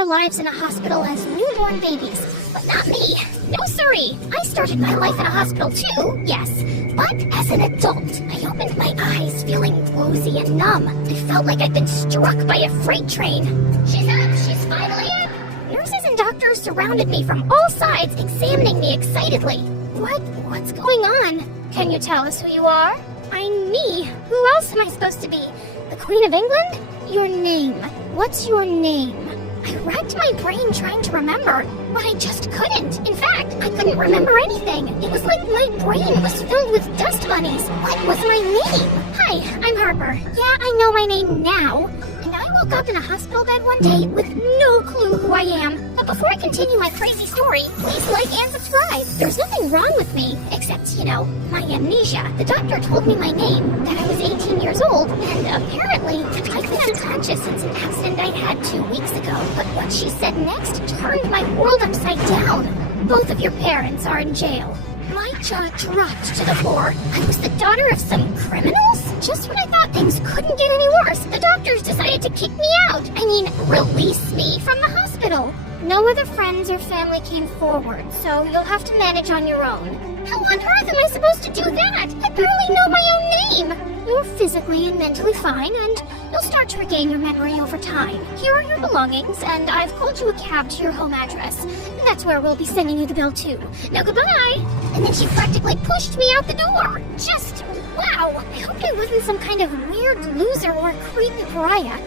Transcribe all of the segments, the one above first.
our lives in a hospital as newborn babies, but not me. No siree. I started my life in a hospital too, yes. But as an adult, I opened my eyes feeling woozy and numb. I felt like I'd been struck by a freight train. She's up. She's finally up. Nurses and doctors surrounded me from all sides, examining me excitedly. What's going on? Can you tell us who you are? I'm me. Who else am I supposed to be? The Queen of England? Your name. What's your name? I racked my brain trying to remember, but I just couldn't. In fact, I couldn't remember anything. It was like my brain was filled with dust bunnies. What was my name? Hi, I'm Harper. Yeah, I know my name now. And I woke up in a hospital bed one day with no clue who I am. But before I continue my crazy story, please like and subscribe. There's nothing wrong with me, except, my amnesia. The doctor told me my name, that I was 18 years old, and apparently I've been unconscious since an accident I had 2 weeks ago. But what she said next turned my world upside down. Both of your parents are in jail. My jaw dropped to the floor. I was the daughter of some criminals? Just when I thought things couldn't get any worse, the doctors decided to kick me out. Release me from the hospital. No other friends or family came forward, so you'll have to manage on your own. How on earth am I supposed to do that? I barely know my own name. You're physically and mentally fine, and you'll start to regain your memory over time. Here are your belongings, and I've called you a cab to your home address. That's where we'll be sending you the bill too. Now goodbye! And then she practically pushed me out the door. Just wow! I hope I wasn't some kind of weird loser or creepy pariah.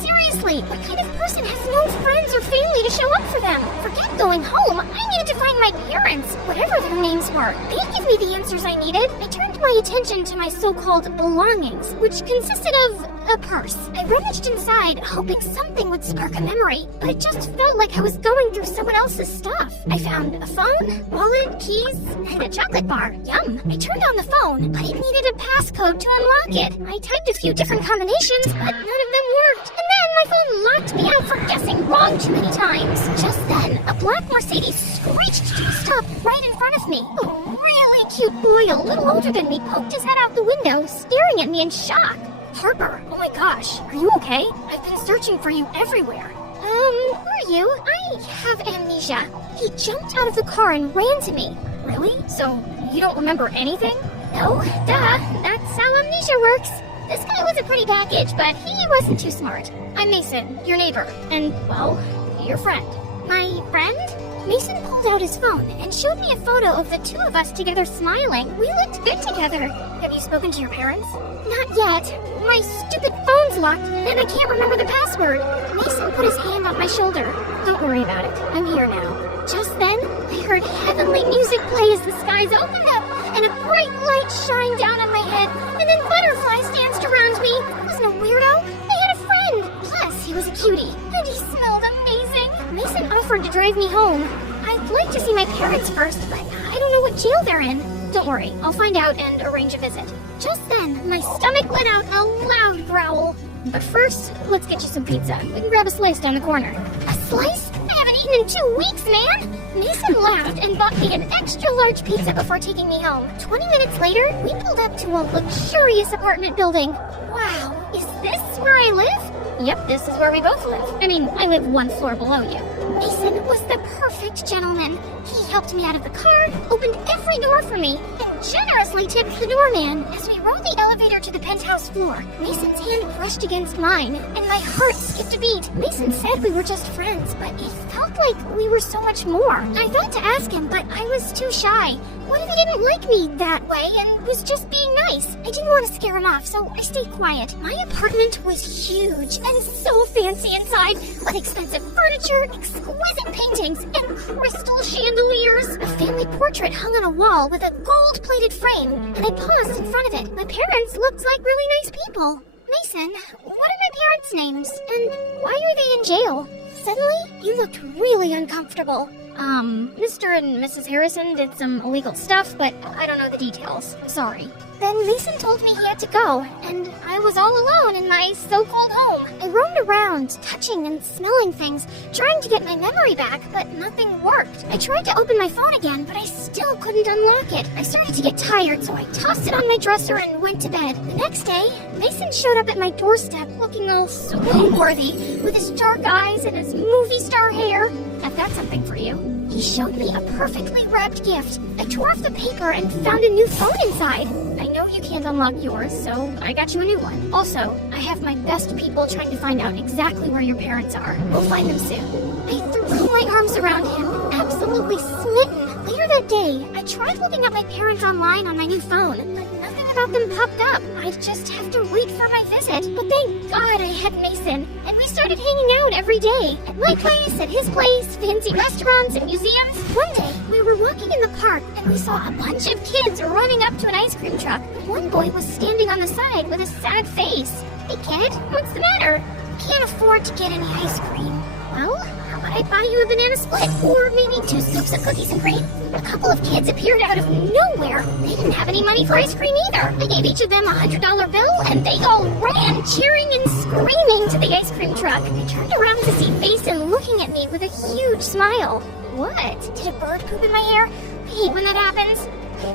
Seriously, what kind of person has no friends or family to show up for them? Forget going home. I needed to find my parents, whatever their names were. They'd give me the answers I needed. I turned my attention to my so-called belongings, which consisted of a purse. I rummaged inside, hoping something would spark a memory, but it just felt like I was going through someone else's stuff. I found a phone, wallet, keys, and a chocolate bar. Yum! I turned on the phone, but it needed a passcode to unlock it. I typed a few different combinations, but none of them worked. And then my phone locked me out for guessing wrong too many times. Just then, a black Mercedes screeched to a stop right in front of me. A really cute boy, a little older than me, poked his head out the window, staring at me in shock. Harper, oh my gosh, are you okay? I've been searching for you everywhere. Who are you? I have amnesia. He jumped out of the car and ran to me. Really? So, you don't remember anything? No, duh. That's how amnesia works. This guy was a pretty package, but he wasn't too smart. I'm Mason, your neighbor, and, well, your friend. My friend? Mason pulled out his phone and showed me a photo of the two of us together smiling. We looked good together. Have you spoken to your parents? Not yet. My stupid phone's locked, and I can't remember the password. Mason put his hand on my shoulder. Don't worry about it. I'm here now. Just then, I heard heavenly music play as the skies opened up, and a bright light shined down on my head, and then butterflies danced around me. I wasn't a weirdo. I had a friend. Plus, he was a cutie, and he smelled amazing. Mason offered to drive me home. I'd like to see my parents first, but I don't know what jail they're in. Don't worry, I'll find out and arrange a visit. Just then, my stomach let out a loud growl. But first, let's get you some pizza. We can grab a slice down the corner. A slice? I haven't eaten in 2 weeks, man! Mason laughed and bought me an extra-large pizza before taking me home. 20 minutes later, we pulled up to a luxurious apartment building. Wow, is this where I live? Yep, this is where we both live. I live 1 floor below you. Mason was the perfect gentleman. He helped me out of the car, opened every door for me, and generously tipped the doorman. As we rode the elevator to the penthouse floor, Mason's hand brushed against mine, and my heart skipped a beat. Mason said we were just friends, but it felt like we were so much more. I thought to ask him, but I was too shy. What if he didn't like me that way and was just being nice? I didn't want to scare him off, so I stayed quiet. My apartment was huge and so fancy inside, with expensive furniture, exquisite paintings, and crystal chandeliers. A family portrait hung on a wall with a gold-plated frame, and I paused in front of it. My parents looked like really nice people. Mason, what are my parents' names? And why are they in jail? Suddenly, you looked really uncomfortable. Mr. and Mrs. Harrison did some illegal stuff, but I don't know the details. I'm sorry. Then Mason told me he had to go, and I was all alone in my so-called home. I roamed around, touching and smelling things, trying to get my memory back, but nothing worked. I tried to open my phone again, but I still couldn't unlock it. I started to get tired, so I tossed it on my dresser and went to bed. The next day, Mason showed up at my doorstep looking all swoon-worthy, with his dark eyes and his movie star hair. I've got something for you. He showed me a perfectly wrapped gift. I tore off the paper and found a new phone inside. I know you can't unlock yours, so I got you a new one. Also, I have my best people trying to find out exactly where your parents are. We'll find them soon. I threw my arms around him, absolutely smitten. Later that day, I tried looking up my parents online on my new phone, but nothing about them popped up. I'd just have to wait for my visit. But thank God I had Mason, and we started hanging out every day. At my place, at his place, fancy restaurants and museums. One day, we were walking in the park, and we saw a bunch of kids running up to an ice cream truck. But one boy was standing on the side with a sad face. Hey kid, what's the matter? Can't afford to get any ice cream. Well, how about I buy you a banana split? Or maybe 2 scoops of cookies and cream? A couple of kids appeared out of nowhere. They didn't have any money for ice cream either. I gave each of them a $100 bill, and they all ran, cheering and screaming to the ice cream truck. I turned around to see Mason looking at me with a huge smile. What? Did a bird poop in my hair? I hate when that happens.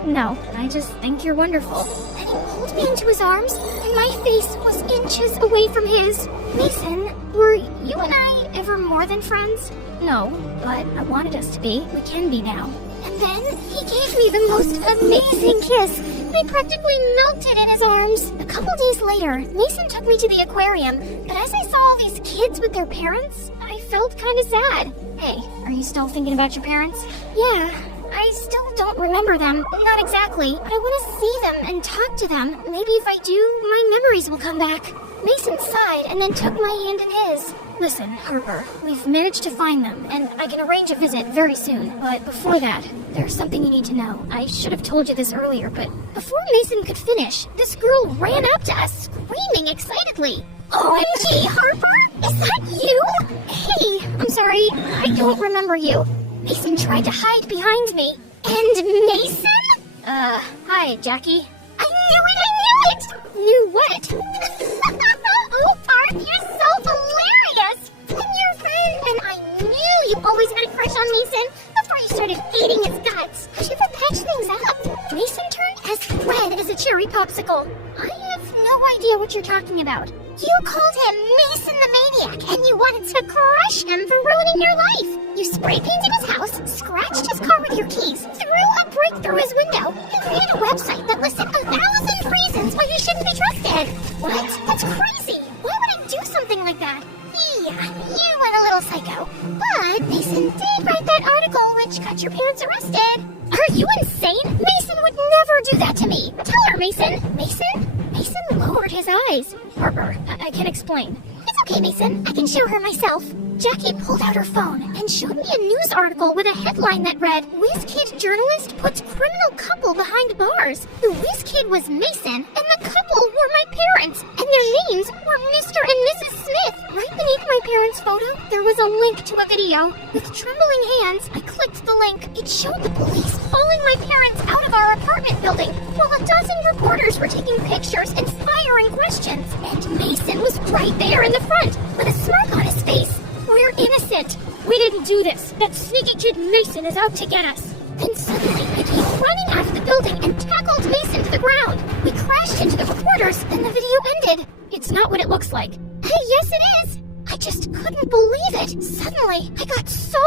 No, I just think you're wonderful. Then he pulled me into his arms, and my face was inches away from his. Mason, were you and I ever more than friends? No, but I wanted us to be. We can be now. And then he gave me the most amazing kiss. I practically melted in his arms. A couple days later, Mason took me to the aquarium, but as I saw all these kids with their parents, I felt kind of sad. Hey, are you still thinking about your parents? Yeah. I still don't remember them. Not exactly. But I want to see them and talk to them. Maybe if I do, my memories will come back. Mason sighed and then took my hand in his. Listen, Harper, we've managed to find them, and I can arrange a visit very soon. But before that, there's something you need to know. I should have told you this earlier, but before Mason could finish, this girl ran up to us, screaming excitedly. OMG, Harper? Is that you? Hey, I'm sorry, I don't remember you. Mason tried to hide behind me. And Mason? Hi, Jackie. I knew it! Knew what? Oh, Bart, you're so hilarious! I'm your friend, and I knew you always had a crush on Mason before you started hating his guts. How'd you ever patch things up? Mason turned as red as a cherry popsicle. I have no idea what you're talking about. You called him Mason the Maniac, and you wanted to crush him for ruining your life. You spray painted his house, scratched his car with your keys, threw a brick through his window, and created a website that listed 1,000 reasons why you shouldn't be trusted. What? That's crazy. Why would I do something like that? Yeah, you went a little psycho. But Mason did write that article which got your parents arrested. Are you insane? Mason would never do that to me. Tell her, Mason. Mason lowered his eyes. Harper, I can explain. It's okay, Mason. I can show her myself. Jackie pulled out her phone and showed me a news article with a headline that read, WizKid journalist puts criminal couple behind bars. The WizKid was Mason, and the couple were my parents, and their names were Mr. and Mrs. Smith. Right beneath my parents' photo, there was a link to a video. With trembling hands, I clicked the link. It showed the police hauling my parents out of our apartment building, while a dozen reporters were taking pictures and firing questions. And Mason was right there in the front, with a smirk on his face. We're innocent. We didn't do this. That sneaky kid Mason is out to get us. Then suddenly, I came running out of the building and tackled Mason to the ground. We crashed into the reporters, and the video ended. It's not what it looks like. Hey, yes it is. I just couldn't believe it. Suddenly, I got so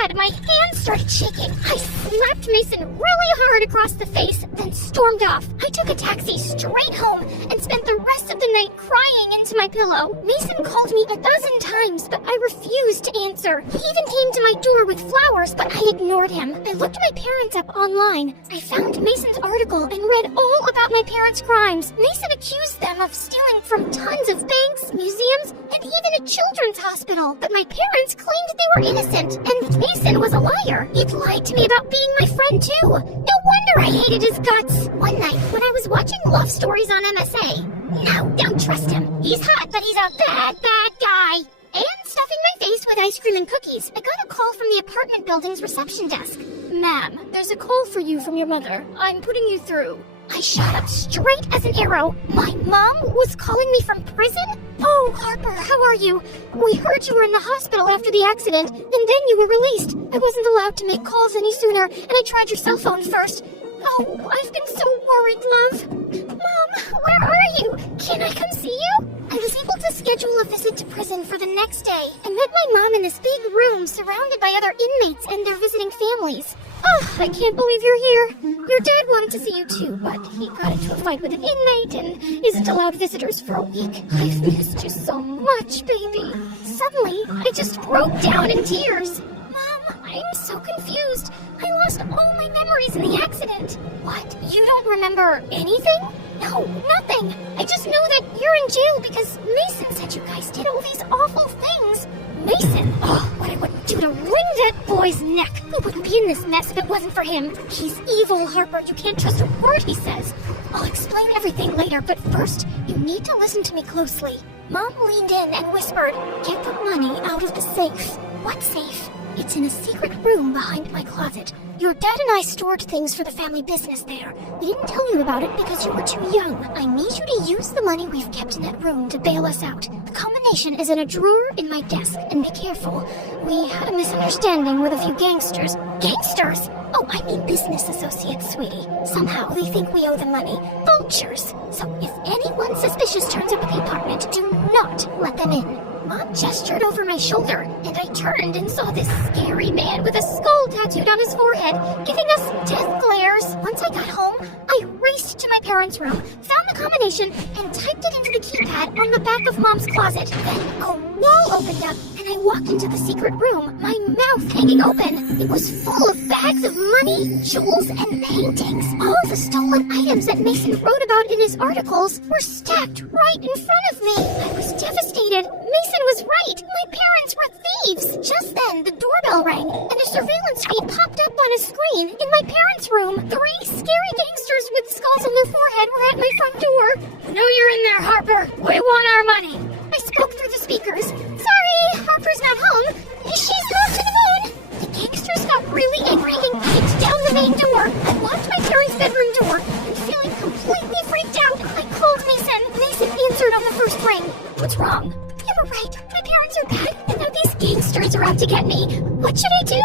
mad, my hands started shaking. I slapped Mason really hard across the face, then stormed off. I took a taxi straight home and spent the rest of the night crying into my pillow. Mason called me 1,000 times, but I refused to answer. He even came to my door with flowers, but I ignored him. I looked my parents up online. I found Mason's article and read all about my parents' crimes. Mason accused them of stealing from tons of banks, museums, and even a children's hospital, but my parents claimed they were innocent, and Mason was a liar. He'd lied to me about being my friend too. No wonder I hated his guts. One night, when I was watching Love Stories on MSA, no, don't trust him. He's hot, but he's a bad guy. And stuffing my face with ice cream and cookies, I got a call from the apartment building's reception desk. Ma'am, there's a call for you from your mother. I'm putting you through. I shot up straight as an arrow. My mom was calling me from prison? Oh, Harper, how are you? We heard you were in the hospital after the accident, and then you were released. I wasn't allowed to make calls any sooner, and I tried your cell phone first. Oh, I've been so worried, love. Mom, where are you? Can I come see you? I was able to schedule a visit to prison for the next day. I met my mom in this big room surrounded by other inmates and their visiting families. Oh, I can't believe you're here. Your dad wanted to see you too, but he got into a fight with an inmate and isn't allowed visitors for a week. I've missed you so much, baby. Suddenly, I just broke down in tears. Mom, I'm so confused. I lost all my memories in the accident. What? You don't remember anything? No, nothing. I just know that you're in jail because Mason said you guys did all these awful things. Mason? Oh, what I wouldn't do to wring that boy's neck. We wouldn't be in this mess if it wasn't for him. He's evil, Harper. You can't trust a word he says. I'll explain everything later, but first, you need to listen to me closely. Mom leaned in and whispered, "Get the money out of the safe." What safe? It's in a secret room behind my closet. Your dad and I stored things for the family business there. We didn't tell you about it because you were too young. I need you to use the money we've kept in that room to bail us out. The combination is in a drawer in my desk, and be careful. We had a misunderstanding with a few gangsters. Gangsters? Oh, I mean business associates, sweetie. Somehow they think we owe them money. Vultures. So if anyone suspicious turns up at the apartment, do not let them in. Mom gestured over my shoulder, and I turned and saw this scary man with a skull tattooed on his forehead, giving us death glares. Once I got home, I raced to my parents' room, found the combination, and typed it into the keypad on the back of Mom's closet. Then a wall opened up, and I walked into the secret room, my mouth hanging open. It was full of bags of money, jewels, and paintings. All the stolen items that Mason wrote about in his articles were stacked right in front of me. I was devastated. Mason was right. My parents were thieves. Just then, the doorbell rang, and a surveillance feed popped up on a screen in my parents' room. 3 scary gangsters with skulls on their forehead were at my front door. "I know you're in there, Harper. We want our money." I spoke through the speakers. "Sorry, Harper's not home. She's moved to the moon." The gangsters got really angry and kicked down the main door. I locked my parents' bedroom door, and feeling completely freaked out, I called Mason. Mason answered on the first ring. "What's wrong?" "You were right. My parents are bad, and now these gangsters are out to get me. What should I do?"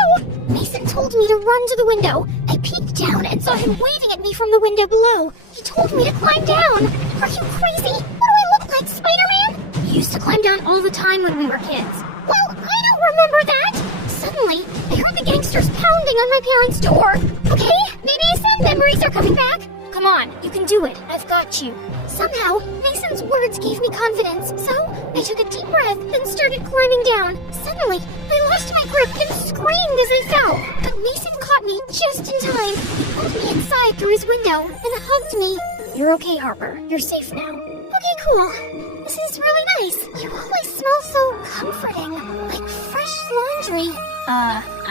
Mason told me to run to the window. I peeked down and saw him waving at me from the window below. He told me to climb down. Are you crazy? What do I look like, Spider-Man? You used to climb down all the time when we were kids. Well, I don't remember that. Suddenly, I heard the gangsters pounding on my parents' door. Okay, maybe some memories are coming back. Come on, you can do it. I've got you. Somehow, Mason's words gave me confidence, so I took a deep breath and started climbing down. Suddenly, I lost my grip and screamed as I fell, but Mason caught me just in time. He pulled me inside through his window and hugged me. "You're okay, Harper. You're safe now." "Okay, cool. This is really nice. You always smell so comforting, like fresh laundry."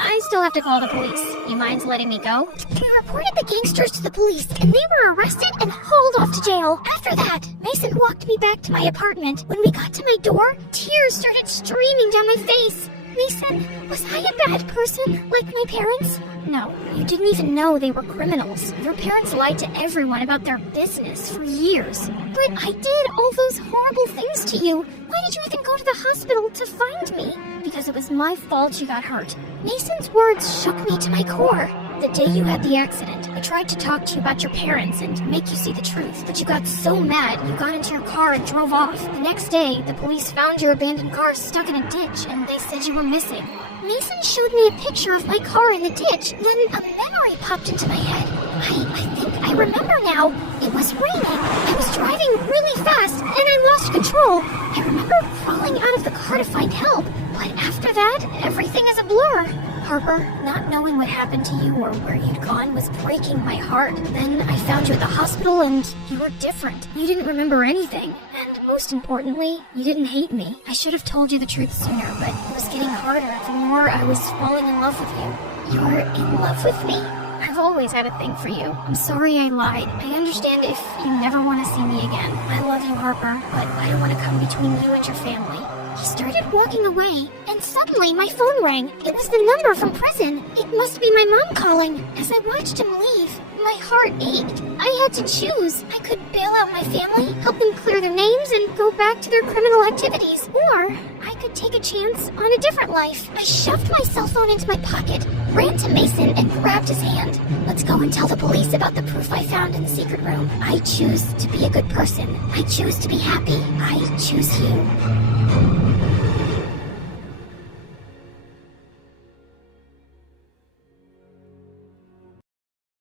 I still have to call the police. You mind letting me go? We reported the gangsters to the police, and they were arrested and hauled off to jail. After that, Mason walked me back to my apartment. When we got to my door, tears started streaming down my face. Mason, was I a bad person, like my parents? No, you didn't even know they were criminals. Your parents lied to everyone about their business for years. But I did all those horrible things to you. Why did you even go to the hospital to find me? Because it was my fault you got hurt. Mason's words shook me to my core. The day you had the accident, I tried to talk to you about your parents and make you see the truth, but you got so mad you got into your car and drove off. The next day, the police found your abandoned car stuck in a ditch, and they said you were missing. Mason showed me a picture of my car in the ditch, then a memory popped into my head. I think I remember now. It was raining. I was driving really fast, and I lost control. I remember crawling out of the car to find help, but after that, everything is a blur. Harper, not knowing what happened to you or where you'd gone was breaking my heart. Then I found you at the hospital and you were different. You didn't remember anything. And most importantly, you didn't hate me. I should have told you the truth sooner, but it was getting harder the more I was falling in love with you. You're in love with me? I've always had a thing for you. I'm sorry I lied. I understand if you never want to see me again. I love you, Harper, but I don't want to come between you and your family. He started walking away, and suddenly my phone rang. It was the number from prison. It must be my mom calling. As I watched him leave, my heart ached. I had to choose. I could bail out my family, help them clear their names, and go back to their criminal activities. Or I could take a chance on a different life. I shoved my cell phone into my pocket, ran to Mason, and grabbed his hand. Let's go and tell the police about the proof I found in the secret room. I choose to be a good person. I choose to be happy. I choose you.